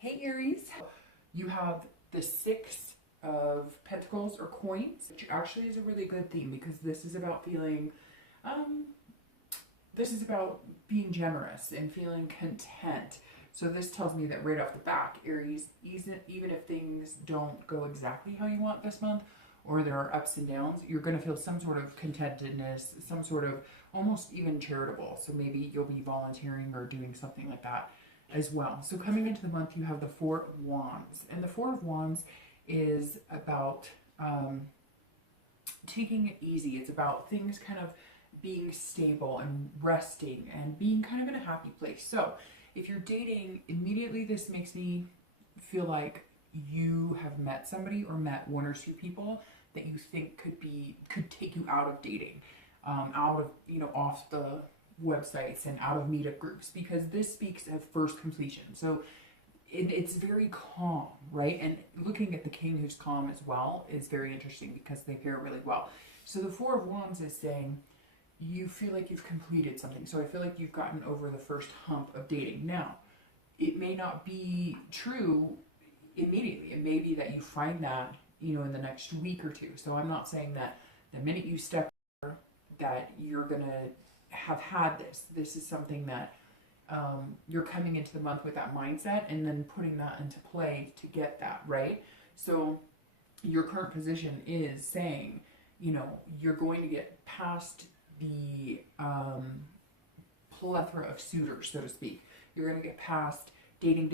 Hey Aries, you have the Six of Pentacles or coins, which actually is a really good theme because this is about feeling, um, this is about being generous and feeling content. So this tells me that right off the back, Aries, even if things don't go exactly how you want this month, or there are ups and downs, you're going to feel some sort of contentedness, some sort of almost even charitable. So maybe you'll be volunteering or doing something like that as well. So coming into the month, you have the Four of Wands, and the Four of Wands is about taking it easy. It's about things kind of being stable and resting and being kind of in a happy place. So if you're dating, immediately this makes me feel like you have met somebody or met one or two people that you think could take you out of dating, out of, off the websites and out of meetup groups, because this speaks of first completion. So it's very calm, right? And looking at the king who's calm as well is very interesting because they pair really well. So the Four of Wands is saying you feel like you've completed something. So I feel like you've gotten over the first hump of dating. Now, it may not be true immediately. It may be that you find that, in the next week or two. So I'm not saying that the minute you step over that you're going to have had this. This is something that you're coming into the month with that mindset and then putting that into play to get that, right? So your current position is saying, you're going to get past the plethora of suitors, so to speak. You're going to get past dating.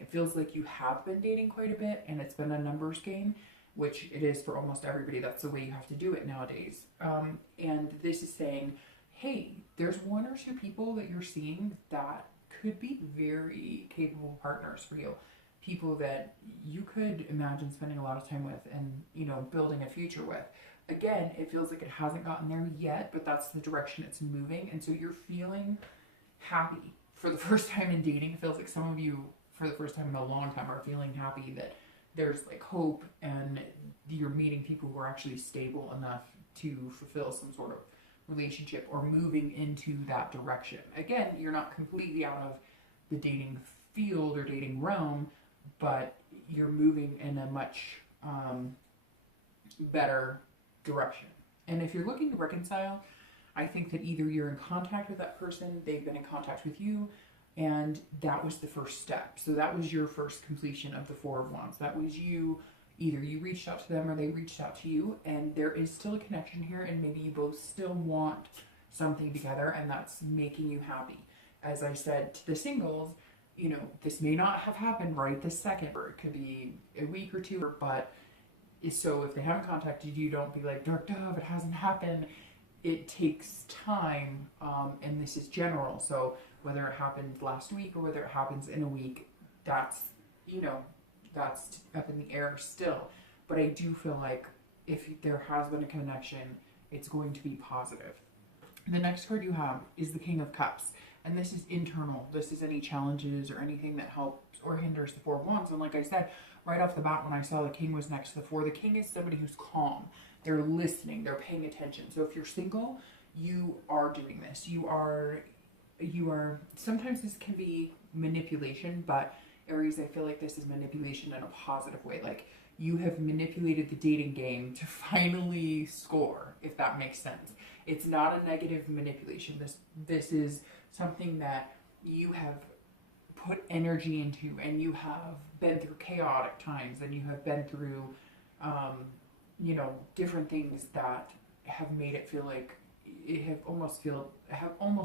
It feels like you have been dating quite a bit and it's been a numbers game, which it is for almost everybody. That's the way you have to do it nowadays. And this is saying, hey, there's one or two people that you're seeing that could be very capable partners for you. People that you could imagine spending a lot of time with and, building a future with. Again, it feels like it hasn't gotten there yet, but that's the direction it's moving. And so you're feeling happy for the first time in dating. It feels like some of you, for the first time in a long time, are feeling happy that there's like hope and you're meeting people who are actually stable enough to fulfill some sort of relationship or moving into that direction. Again, you're not completely out of the dating field or dating realm, but you're moving in a much better direction. And if you're looking to reconcile, I think that either you're in contact with that person, they've been in contact with you, and that was the first step. So that was your first completion of the Four of Wands. That was you. Either you reached out to them or they reached out to you, and there is still a connection here, and maybe you both still want something together, and that's making you happy. As I said to the singles, this may not have happened right this second, or it could be a week or two, but so if they haven't contacted you, don't be like, Dark Dove, it hasn't happened. It takes time, and this is general. So whether it happened last week or whether it happens in a week, that's up in the air still. But I do feel like if there has been a connection, it's going to be positive. The next card you have is the King of Cups, and this is internal. This is any challenges or anything that helps or hinders the Four of Wands. And like I said, right off the bat, when I saw the King was next to the Four, the King is somebody who's calm. They're listening. They're paying attention. So if you're single, you are doing this. You are. Sometimes this can be manipulation, but Aries, I feel like this is manipulation in a positive way. Like you have manipulated the dating game to finally score, if that makes sense. It's not a negative manipulation. This is something that you have put energy into, and you have been through chaotic times, and you have been through, different things that have made it feel like have almost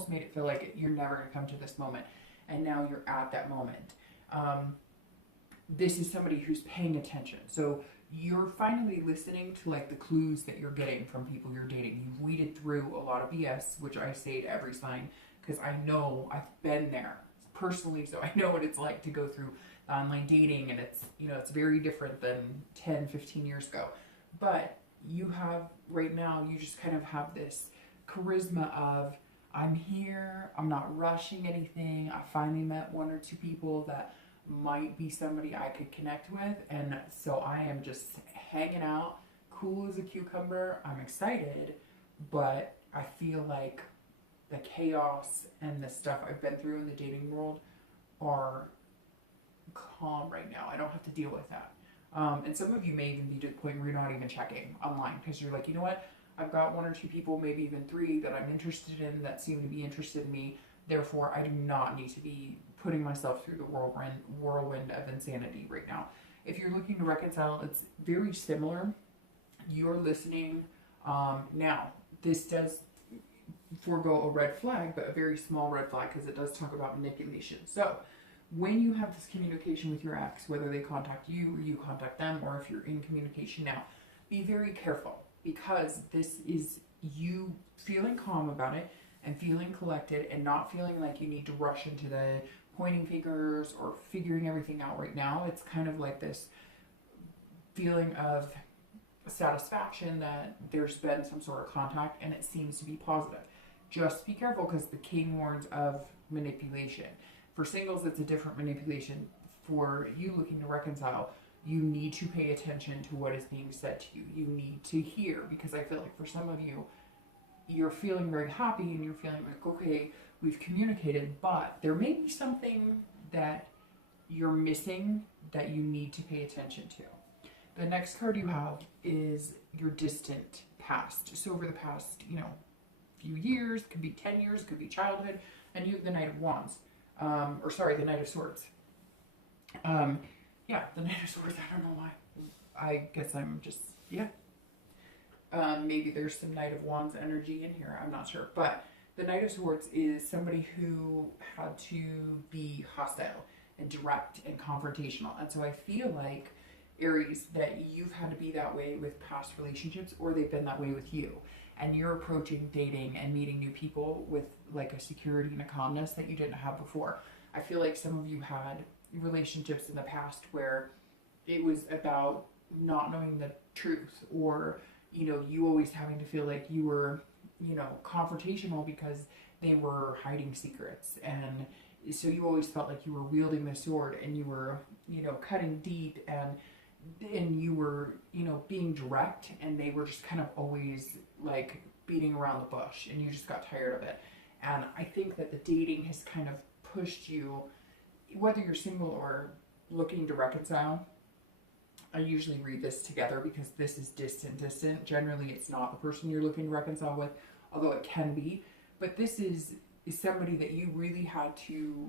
made it feel like you're never going to come to this moment, and now you're at that moment. This is somebody who's paying attention. So you're finally listening to like the clues that you're getting from people you're dating. You've weeded through a lot of BS, which I say to every sign because I know I've been there personally, so I know what it's like to go through online dating, and it's very different than 10, 15 years ago. But you have right now, you just kind of have this charisma of, I'm here, I'm not rushing anything. I finally met one or two people that might be somebody I could connect with, and so I am just hanging out, cool as a cucumber. I'm excited, but I feel like the chaos and the stuff I've been through in the dating world are calm right now. I don't have to deal with that. And some of you may even be to the point where you're not even checking online because you're like, you know what? I've got 1 or 2 people, maybe even 3 that I'm interested in that seem to be interested in me. Therefore, I do not need to be putting myself through the whirlwind of insanity right now. If you're looking to reconcile, it's very similar. You're listening. Now, this does forego a red flag, but a very small red flag because it does talk about manipulation. So, when you have this communication with your ex, whether they contact you or you contact them, or if you're in communication now, be very careful because this is you feeling calm about it and feeling collected and not feeling like you need to rush into the pointing fingers or figuring everything out right now. It's kind of like this feeling of satisfaction that there's been some sort of contact and it seems to be positive. Just be careful because the king warns of manipulation. For singles, it's a different manipulation. For you looking to reconcile, you need to pay attention to what is being said to you. You need to hear, because I feel like for some of you, you're feeling very happy and you're feeling like, okay, we've communicated, but there may be something that you're missing that you need to pay attention to. The next card you have is your distant past. So over the past, few years, could be 10 years, could be childhood, and you have the Knight of Wands. The Knight of Swords. The Knight of Swords, I don't know why. I guess I'm just, maybe there's some Knight of Wands energy in here, I'm not sure. But the Knight of Swords is somebody who had to be hostile and direct and confrontational. And so I feel like, Aries, that you've had to be that way with past relationships, or they've been that way with you. And you're approaching dating and meeting new people with like a security and a calmness that you didn't have before. I feel like some of you had relationships in the past where it was about not knowing the truth, or you always having to feel like you were confrontational because they were hiding secrets, and so you always felt like you were wielding the sword and you were cutting deep, and you were being direct, and they were just kind of always like beating around the bush, and you just got tired of it. And I think that the dating has kind of pushed you, whether you're single or looking to reconcile. I usually read this together because this is distant. Generally, it's not the person you're looking to reconcile with, although it can be. But this is somebody that you really had to,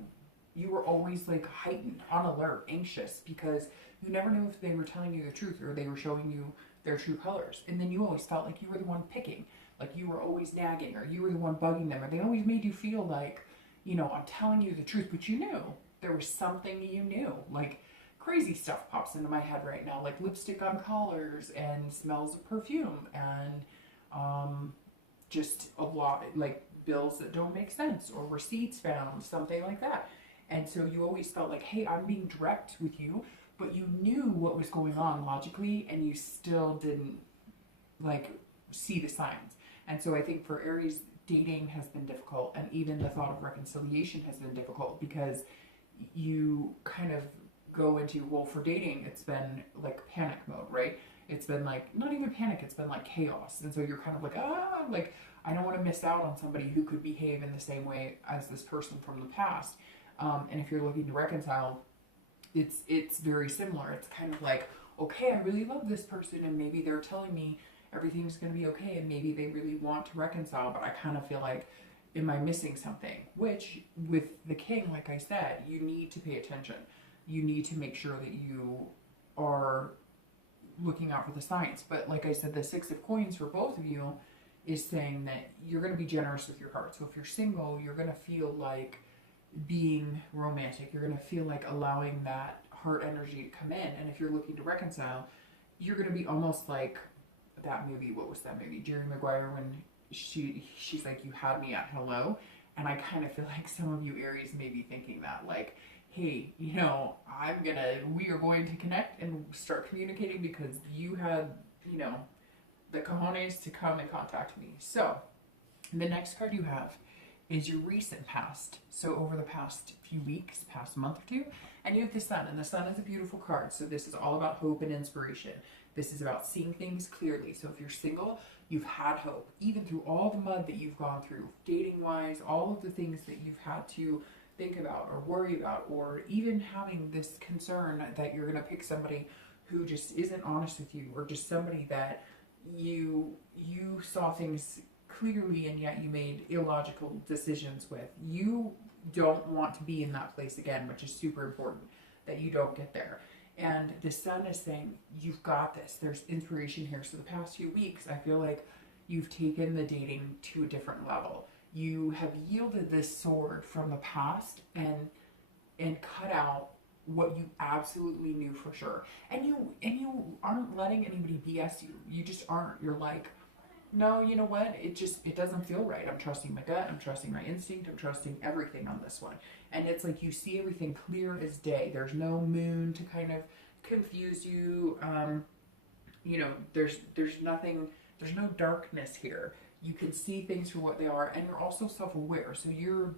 you were always like heightened, on alert, anxious, because you never knew if they were telling you the truth or they were showing you their true colors. And then you always felt like you were the one picking, like you were always nagging, or you were the one bugging them, or they always made you feel like, I'm telling you the truth, but you knew there was something you knew. Like crazy stuff pops into my head right now, like lipstick on collars and smells of perfume, and just a lot, like bills that don't make sense, or receipts found, something like that. And so you always felt like, hey, I'm being direct with you, but you knew what was going on logically, and you still didn't like see the signs. And so I think for Aries, dating has been difficult, and even the thought of reconciliation has been difficult, because you kind of go into, well, for dating, it's been like panic mode, right? It's been like, not even panic, it's been like chaos. And so you're kind of like, I don't want to miss out on somebody who could behave in the same way as this person from the past. And if you're looking to reconcile, it's very similar. It's kind of like, okay, I really love this person, and maybe they're telling me everything's going to be okay, and maybe they really want to reconcile, but I kind of feel like, am I missing something? Which, with the king, like I said, you need to pay attention. You need to make sure that you are looking out for the signs. But like I said, the 6 of coins for both of you is saying that you're going to be generous with your heart. So if you're single, you're going to feel like being romantic. You're going to feel like allowing that heart energy to come in. And if you're looking to reconcile, you're going to be almost like that movie. What was that movie? Jerry Maguire, when she's like, you had me at hello. And I kind of feel like some of you Aries may be thinking that, like, hey, we are going to connect and start communicating because you had, the cojones to come and contact me. So the next card you have is your recent past. So over the past few weeks, past month or two, and you have the Sun, and the Sun is a beautiful card. So this is all about hope and inspiration. This is about seeing things clearly. So if you're single, you've had hope, even through all the mud that you've gone through, dating wise, all of the things that you've had to think about or worry about, or even having this concern that you're going to pick somebody who just isn't honest with you, or just somebody that you saw things clearly and yet you made illogical decisions with. You don't want to be in that place again, which is super important that you don't get there. And the sun is saying, you've got this. There's inspiration here. So the past few weeks, I feel like you've taken the dating to a different level. You have yielded this sword from the past and cut out what you absolutely knew for sure. And you aren't letting anybody BS you. You just aren't. You're like, no, you know what? It doesn't feel right. I'm trusting my gut. I'm trusting my instinct. I'm trusting everything on this one. And it's like you see everything clear as day. There's no moon to kind of confuse you. You know, there's nothing, there's no darkness here. You can see things for what they are, and you're also self-aware. So you're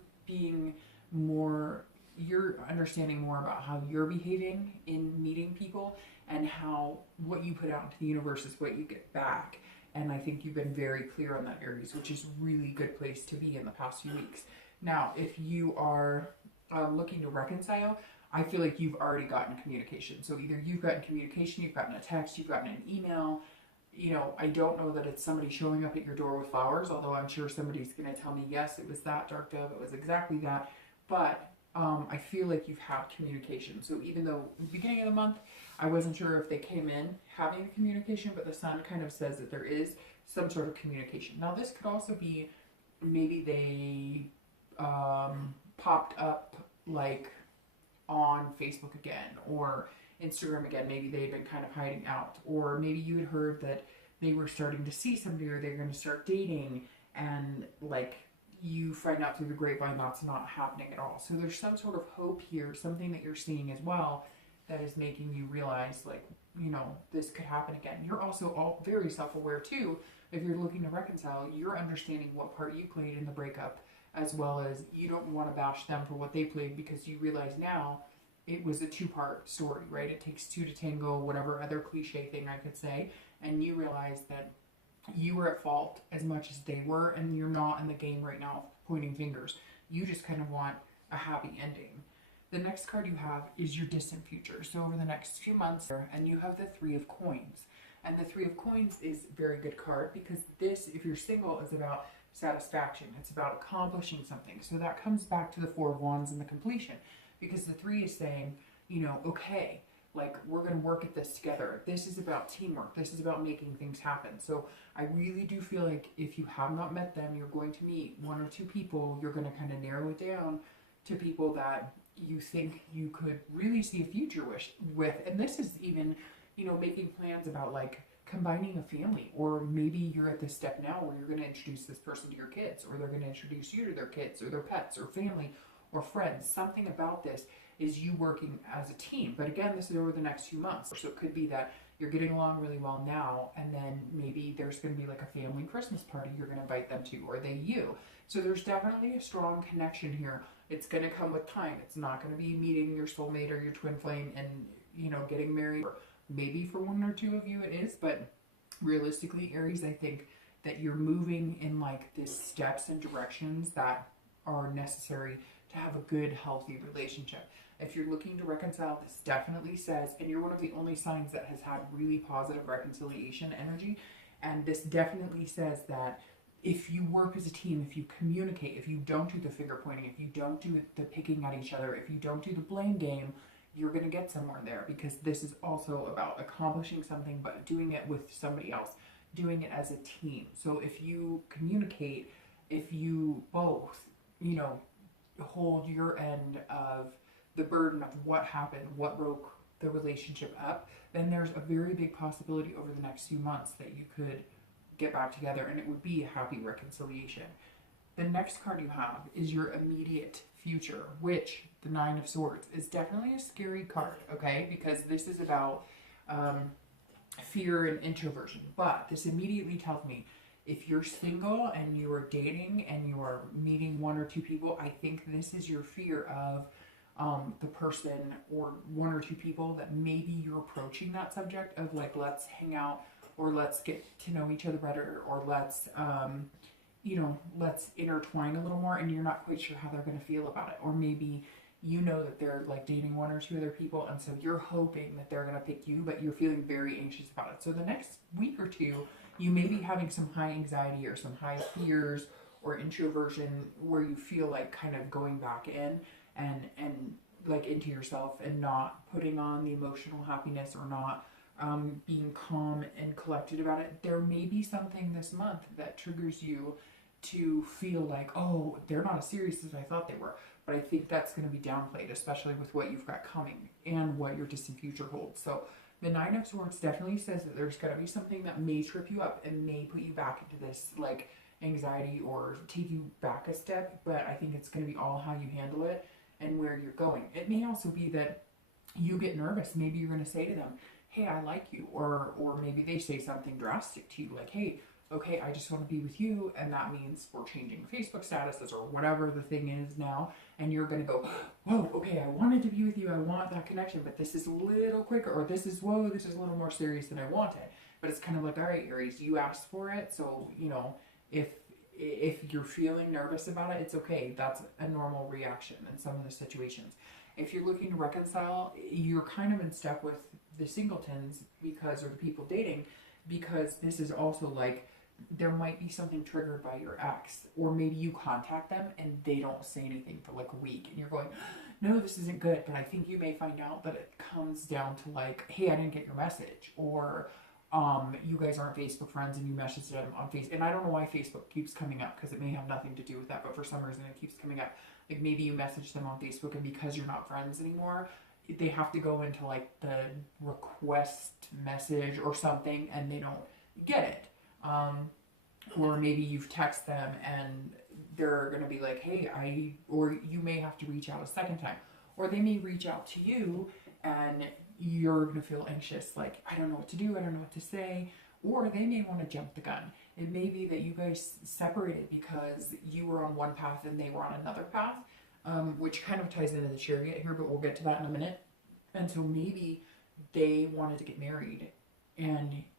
understanding more about how you're behaving in meeting people, and how what you put out into the universe is what you get back. And I think you've been very clear on that, Aries, which is a really good place to be in the past few weeks. Now, if you are looking to reconcile, I feel like you've already gotten communication. So either you've gotten communication, you've gotten a text, you've gotten an email. You know, I don't know that it's somebody showing up at your door with flowers, although I'm sure somebody's going to tell me, yes, it was that, Dark Dove, it was exactly that. But I feel like you've had communication. So even though at the beginning of the month, I wasn't sure if they came in having communication, but the sun kind of says that there is some sort of communication. Now, this could also be maybe they popped up like on Facebook again, or Instagram again. Maybe they had been kind of hiding out, or maybe you had heard that they were starting to see somebody, or they're going to start dating, and like you find out through the grapevine that's not happening at all. So there's some sort of hope here, something that you're seeing as well that is making you realize, like, you know, this could happen again. You're also all very self-aware too. If you're looking to reconcile, you're understanding what part you played in the breakup, as well as you don't want to bash them for what they played, because you realize now it was a two-part story, right? It takes two to tango, whatever other cliche thing I could say. And you realize that you were at fault as much as they were, and you're not in the game right now pointing fingers. You just kind of want a happy ending. The next card you have is your distant future. So over the next few months, and you have the Three of Coins. And the Three of Coins is a very good card, because this, if you're single, is about satisfaction. It's about accomplishing something. So that comes back to the Four of Wands and the completion, because the three is saying, you know, okay, like, we're going to work at this together. This is about teamwork. This is about making things happen. So I really do feel like if you have not met them, you're going to meet one or two people. You're going to kind of narrow it down to people that you think you could really see a future with. And this is even, you know, making plans about like combining a family, or maybe you're at this step now where you're going to introduce this person to your kids, or they're going to introduce you to their kids or their pets or family or friends. Something about this is you working as a team. But again, this is over the next few months. So it could be that you're getting along really well now, and then maybe there's going to be like a family Christmas party you're going to invite them to, or they you. So there's definitely a strong connection here. It's going to come with time. It's not going to be meeting your soulmate or your twin flame and, you know, getting married. Maybe for one or two of you it is, but realistically, Aries, I think that you're moving in like these steps and directions that are necessary to have a good, healthy relationship. If you're looking to reconcile, this definitely says, and you're one of the only signs that has had really positive reconciliation energy, and this definitely says that if you work as a team, if you communicate, if you don't do the finger pointing, if you don't do the picking at each other, if you don't do the blame game, you're going to get somewhere there, because this is also about accomplishing something, but doing it with somebody else, doing it as a team. So if you communicate, if you both, you know, hold your end of the burden of what happened, what broke the relationship up, then there's a very big possibility over the next few months that you could get back together, and it would be a happy reconciliation. The next card you have is your immediate future, which the Nine of Swords is definitely a scary card, okay? Because this is about fear and introversion. But this immediately tells me, if you're single and you are dating and you are meeting one or two people, I think this is your fear of the person or one or two people that maybe you're approaching that subject of, like, let's hang out, or let's get to know each other better, or let's you know, let's intertwine a little more, and you're not quite sure how they're going to feel about it. Or maybe you know that they're like dating one or two other people, and so you're hoping that they're going to pick you, but you're feeling very anxious about it. So the next week or two, you may be having some high anxiety or some high fears or introversion where you feel like kind of going back in and like into yourself and not putting on the emotional happiness or not being calm and collected about it. There may be something this month that triggers you to feel like, oh, they're not as serious as I thought they were. But I think that's going to be downplayed, especially with what you've got coming and what your distant future holds. So the Nine of Swords definitely says that there's going to be something that may trip you up and may put you back into this like anxiety or take you back a step. But I think it's going to be all how you handle it and where you're going. It may also be that you get nervous. Maybe you're going to say to them, hey, I like you. Or maybe they say something drastic to you like, hey, okay, I just want to be with you, and that means we're changing Facebook statuses or whatever the thing is now, and you're going to go, whoa, okay, I wanted to be with you, I want that connection, but this is a little quicker, or this is, whoa, this is a little more serious than I wanted. But it's kind of like, all right, Aries, you asked for it, so, you know, if you're feeling nervous about it, it's okay. That's a normal reaction in some of the situations. If you're looking to reconcile, you're kind of in step with the singletons because, or the people dating, because this is also like, there might be something triggered by your ex, or maybe you contact them and they don't say anything for like a week and you're going, no, this isn't good. But I think you may find out that it comes down to like, hey, I didn't get your message, or you guys aren't Facebook friends and you messaged them on Facebook. And I don't know why Facebook keeps coming up, because it may have nothing to do with that, but for some reason it keeps coming up. Like maybe you message them on Facebook and because you're not friends anymore, they have to go into like the request message or something and they don't get it. Or maybe you've texted them and they're going to be like, hey, or you may have to reach out a second time. Or they may reach out to you and you're going to feel anxious, like, I don't know what to do, I don't know what to say. Or they may want to jump the gun. It may be that you guys separated because you were on one path and they were on another path, which kind of ties into the chariot here, but we'll get to that in a minute. And so maybe they wanted to get married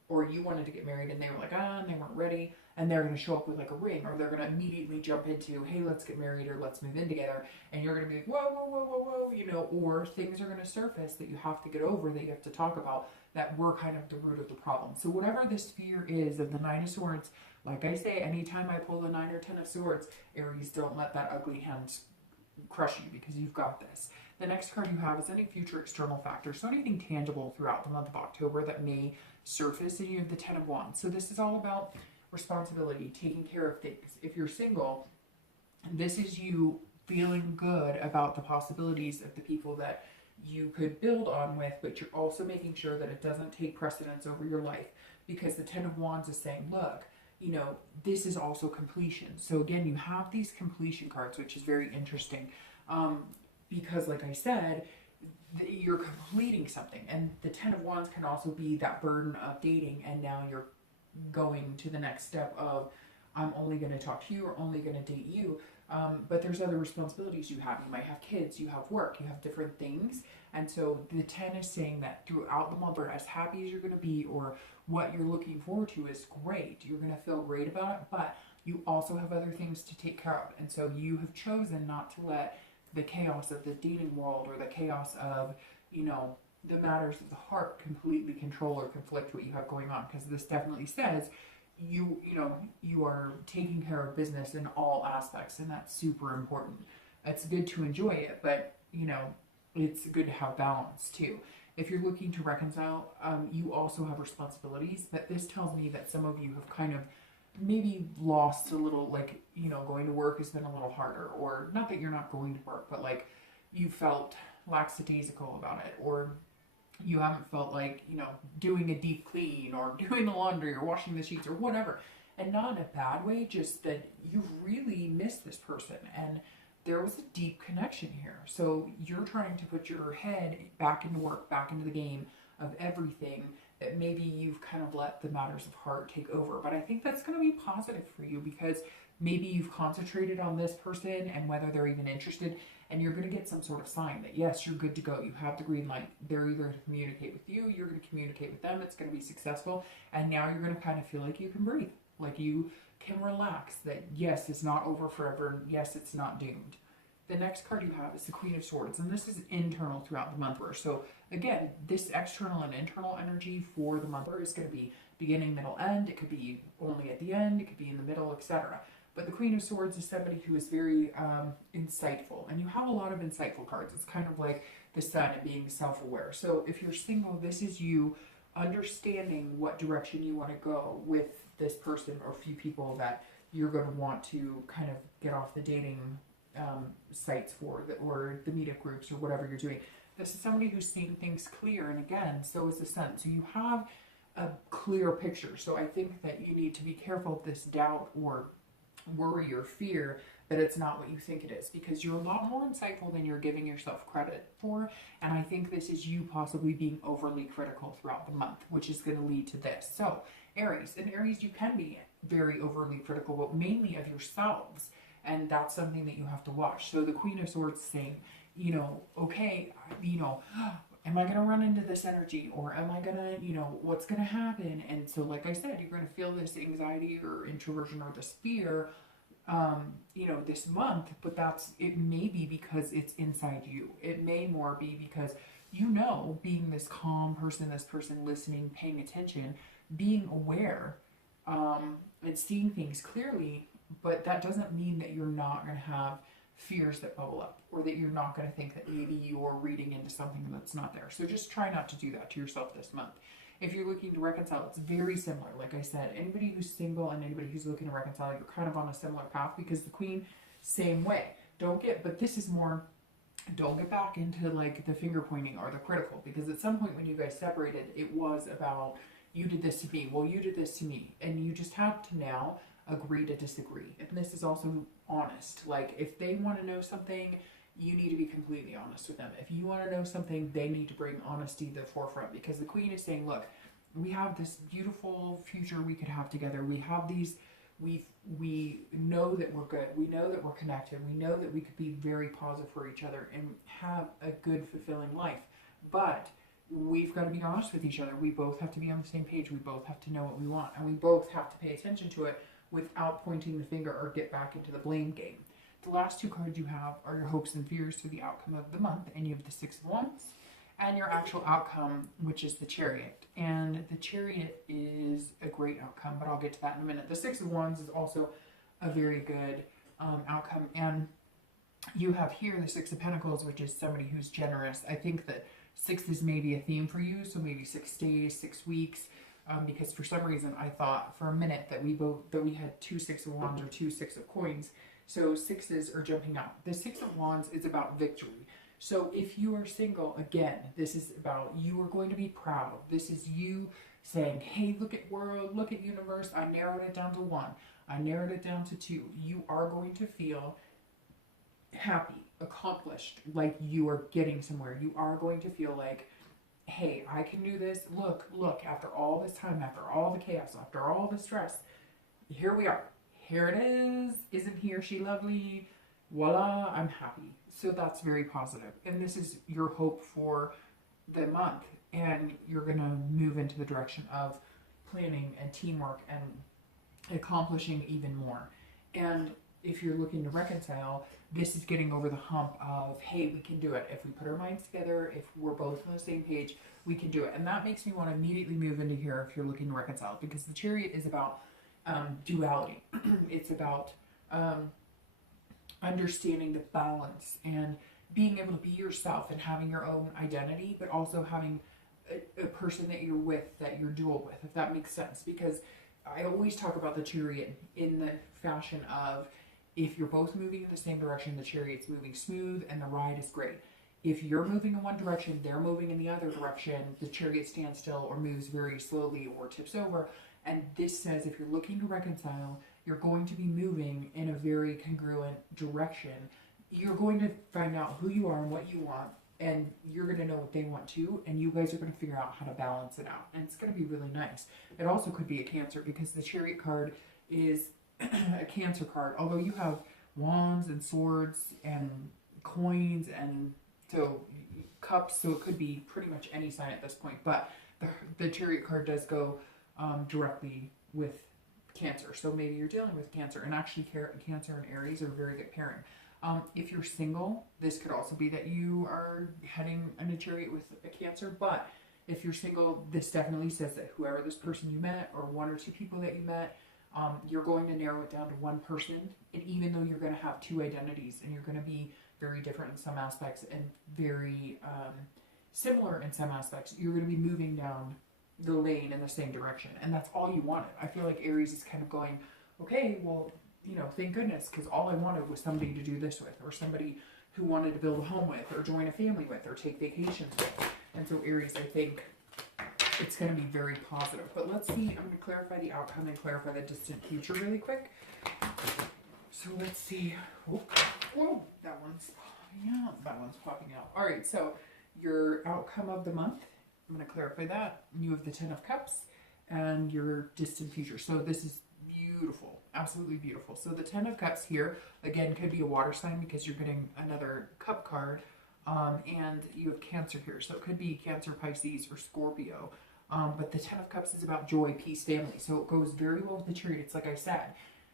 or you wanted to get married and they were like, and they weren't ready, and they're going to show up with like a ring, or they're going to immediately jump into, hey, let's get married or let's move in together, and you're going to be like, whoa, you know, or things are going to surface that you have to get over, that you have to talk about, that were kind of the root of the problem. So whatever this fear is of the Nine of Swords, like I say, anytime I pull the 9 or 10 of Swords, Aries, don't let that ugly hand crush you, because you've got this. The next card you have is any future external factors, so anything tangible throughout the month of October that may surface, and you have the 10 of Wands. So this is all about responsibility, taking care of things. If you're single, this is you feeling good about the possibilities of the people that you could build on with, but you're also making sure that it doesn't take precedence over your life, because the 10 of Wands is saying, look, you know, this is also completion. So again, you have these completion cards, which is very interesting, because like I said, you're completing something, and the 10 of Wands can also be that burden of dating, and now you're going to the next step of, I'm only going to talk to you or only going to date you, but there's other responsibilities you have. You might have kids, you have work, you have different things, and so the 10 is saying that throughout the month, or as happy as you're going to be, or what you're looking forward to is great, you're going to feel great about it, but you also have other things to take care of, and so you have chosen not to let the chaos of the dating world or the chaos of, you know, the matters of the heart completely control or conflict what you have going on, because this definitely says you are taking care of business in all aspects, and that's super important. It's good to enjoy it, but you know, it's good to have balance too. If you're looking to reconcile, you also have responsibilities, but this tells me that some of you have kind of maybe lost a little, like, you know, going to work has been a little harder, or not that you're not going to work, but like you felt lackadaisical about it, or you haven't felt like, you know, doing a deep clean or doing the laundry or washing the sheets or whatever. And not in a bad way, just that you've really missed this person and there was a deep connection here. So you're trying to put your head back into work, back into the game of everything, that maybe you've kind of let the matters of heart take over. But I think that's going to be positive for you, because maybe you've concentrated on this person and whether they're even interested, and you're going to get some sort of sign that yes, you're good to go. You have the green light. They're either going to communicate with you, you're going to communicate with them, it's going to be successful, and now you're going to kind of feel like you can breathe. Like you can relax that yes, it's not over forever. Yes, it's not doomed. The next card you have is the Queen of Swords, and this is internal throughout the month. So again, this external and internal energy for the month is going to be beginning, middle, end. It could be only at the end. It could be in the middle, etc. But the Queen of Swords is somebody who is very insightful, and you have a lot of insightful cards. It's kind of like the Sun and being self-aware. So if you're single, this is you understanding what direction you want to go with this person or few people that you're going to want to kind of get off the dating sites for, or the meetup groups or whatever you're doing. This is somebody who's seeing things clear, and again, so is the Sun. So you have a clear picture. So I think that you need to be careful of this doubt or worry or fear that it's not what you think it is, because you're a lot more insightful than you're giving yourself credit for. And I think this is you possibly being overly critical throughout the month, which is going to lead to this. So Aries, and Aries, you can be very overly critical, but mainly of yourselves. And that's something that you have to watch. So the Queen of Swords saying, you know, okay, you know, am I going to run into this energy, or am I going to, you know, what's going to happen? And so, like I said, you're going to feel this anxiety or introversion or this fear, you know, this month, but it may be because it's inside you. It may more be because, you know, being this calm person, this person listening, paying attention, being aware, and seeing things clearly, but that doesn't mean that you're not going to have fears that bubble up, or that you're not going to think that maybe you're reading into something that's not there. So just try not to do that to yourself this month. If you're looking to reconcile, it's very similar. Like I said, anybody who's single and anybody who's looking to reconcile, you're kind of on a similar path, because the Queen, same way. But this is more, don't get back into like the finger pointing or the critical, because at some point when you guys separated, it was about, you did this to me, well, you did this to me, and you just have to now agree to disagree. And this is also honest. Like, if they want to know something, you need to be completely honest with them. If you want to know something, they need to bring honesty to the forefront, because the Queen is saying, look, we have this beautiful future we could have together. We have these, we know that we're good. We know that we're connected. We know that we could be very positive for each other and have a good, fulfilling life. But we've got to be honest with each other. We both have to be on the same page. We both have to know what we want, and we both have to pay attention to it without pointing the finger or get back into the blame game. The last two cards you have are your hopes and fears for the outcome of the month, and you have the Six of Wands and your actual outcome, which is the Chariot. And the Chariot is a great outcome, but I'll get to that in a minute. The Six of Wands is also a very good outcome, and you have here the Six of Pentacles, which is somebody who's generous. I think that 6 is maybe a theme for you, so maybe 6 days, 6 weeks, because for some reason I thought for a minute that we had 2 Six of Wands or 2 Six of Coins. So 6s are jumping out. The Six of Wands is about victory. So if you are single, again, this is about, you are going to be proud. This is you saying, hey, look at world, look at universe. I narrowed it down to 1. I narrowed it down to 2. You are going to feel happy, accomplished, like you are getting somewhere. You are going to feel like, hey, I can do this. Look, after all this time, after all the chaos, after all the stress, here we are. Here it is. Isn't he or she lovely? Voila, I'm happy. So that's very positive. And this is your hope for the month. And you're going to move into the direction of planning and teamwork and accomplishing even more. And if you're looking to reconcile, this is getting over the hump of, hey, we can do it. If we put our minds together, if we're both on the same page, we can do it. And that makes me want to immediately move into here if you're looking to reconcile, because the Chariot is about duality. It's about understanding the balance and being able to be yourself and having your own identity, but also having a person that you're with, that you're dual with, if that makes sense. Because I always talk about the Chariot in the fashion of, if you're both moving in the same direction, the Chariot's moving smooth and the ride is great. If you're moving in one direction, they're moving in the other direction, the Chariot stands still or moves very slowly or tips over. And this says, if you're looking to reconcile, you're going to be moving in a very congruent direction. You're going to find out who you are and what you want, and you're going to know what they want too, and you guys are going to figure out how to balance it out. And it's going to be really nice. It also could be a Cancer, because the Chariot card is a Cancer card, although you have wands and swords and coins and so cups, so it could be pretty much any sign at this point. But the Chariot card does go directly with Cancer. So maybe you're dealing with Cancer, and actually Cancer and Aries are a very good pairing. If you're single, this could also be that you are heading in a chariot with a Cancer, but if you're single, this definitely says that whoever this person you met, or one or two people that you met, you're going to narrow it down to one person. And even though you're going to have two identities and you're going to be very different in some aspects and very similar in some aspects, you're going to be moving down the lane in the same direction. And that's all you wanted. I feel like Aries is kind of going, okay, well, you know, thank goodness, because all I wanted was somebody to do this with, or somebody who wanted to build a home with, or join a family with, or take vacations with. And so Aries, I think it's going to be very positive. But let's see, I'm going to clarify the outcome and clarify the distant future really quick. So let's see. Oh, whoa, that one's popping out. That one's popping out. All right, so your outcome of the month, I'm going to clarify that. You have the 10 of Cups and your distant future. So this is beautiful, absolutely beautiful. So the 10 of Cups here, again, could be a water sign because you're getting another cup card. And you have Cancer here. So it could be Cancer, Pisces, or Scorpio. But the 10 of Cups is about joy, peace, family. So it goes very well with the Chariot. It's like I said,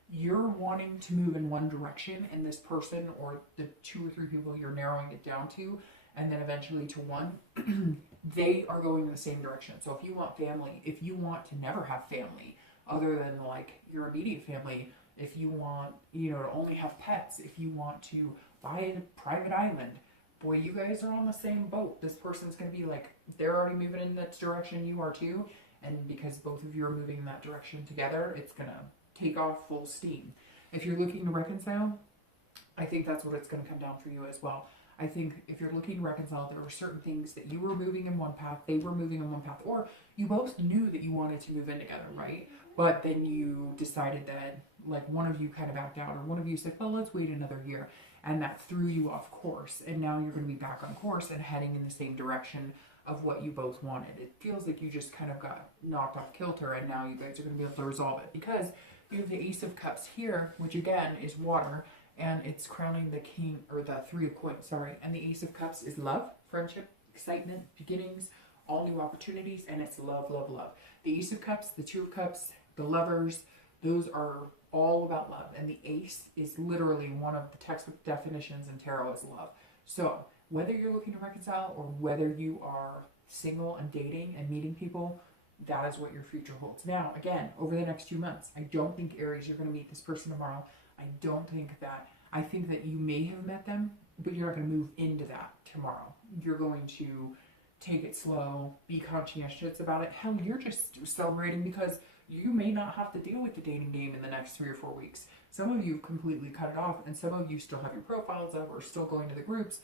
you're wanting to move in one direction, and this person or the 2 or 3 people you're narrowing it down to, and then eventually to one, they are going in the same direction. So if you want family, if you want to never have family other than like your immediate family, if you want, you know, to only have pets, if you want to buy a private island, boy, you guys are on the same boat. This person's going to be like, they're already moving in that direction, you are too. And because both of you are moving in that direction together, it's going to take off full steam. If you're looking to reconcile, I think that's what it's going to come down for you as well. I think if you're looking to reconcile, there were certain things that you were moving in one path, they were moving in one path, or you both knew that you wanted to move in together, right? But then you decided that, like, one of you kind of backed out, or one of you said, well, let's wait another year. And that threw you off course. And now you're going to be back on course and heading in the same direction of what you both wanted. It feels like you just kind of got knocked off kilter, and now you guys are going to be able to resolve it. Because you have the Ace of Cups here, which again is water, and it's crowning the King, or the 3 of Coins, sorry. And the Ace of Cups is love, friendship, excitement, beginnings, all new opportunities, and it's love, love, love. The Ace of Cups, the 2 of Cups, the Lovers, those are all about love. And the Ace is literally one of the textbook definitions in tarot as love. So whether you're looking to reconcile or whether you are single and dating and meeting people, that is what your future holds. Now, again, over the next few months, I don't think, Aries, you're going to meet this person tomorrow. I don't think that. I think that you may have met them, but you're not going to move into that tomorrow. You're going to take it slow, be conscientious about it. Hell, you're just celebrating because you may not have to deal with the dating game in the next 3 or 4 weeks. Some of you completely cut it off, and some of you still have your profiles up or still going to the groups,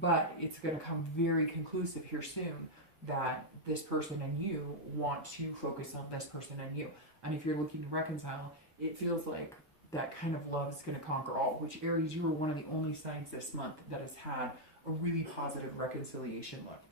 but it's going to come very conclusive here soon that this person and you want to focus on this person and you. And if you're looking to reconcile, it feels like that kind of love is going to conquer all, which, Aries, you are one of the only signs this month that has had a really positive reconciliation look.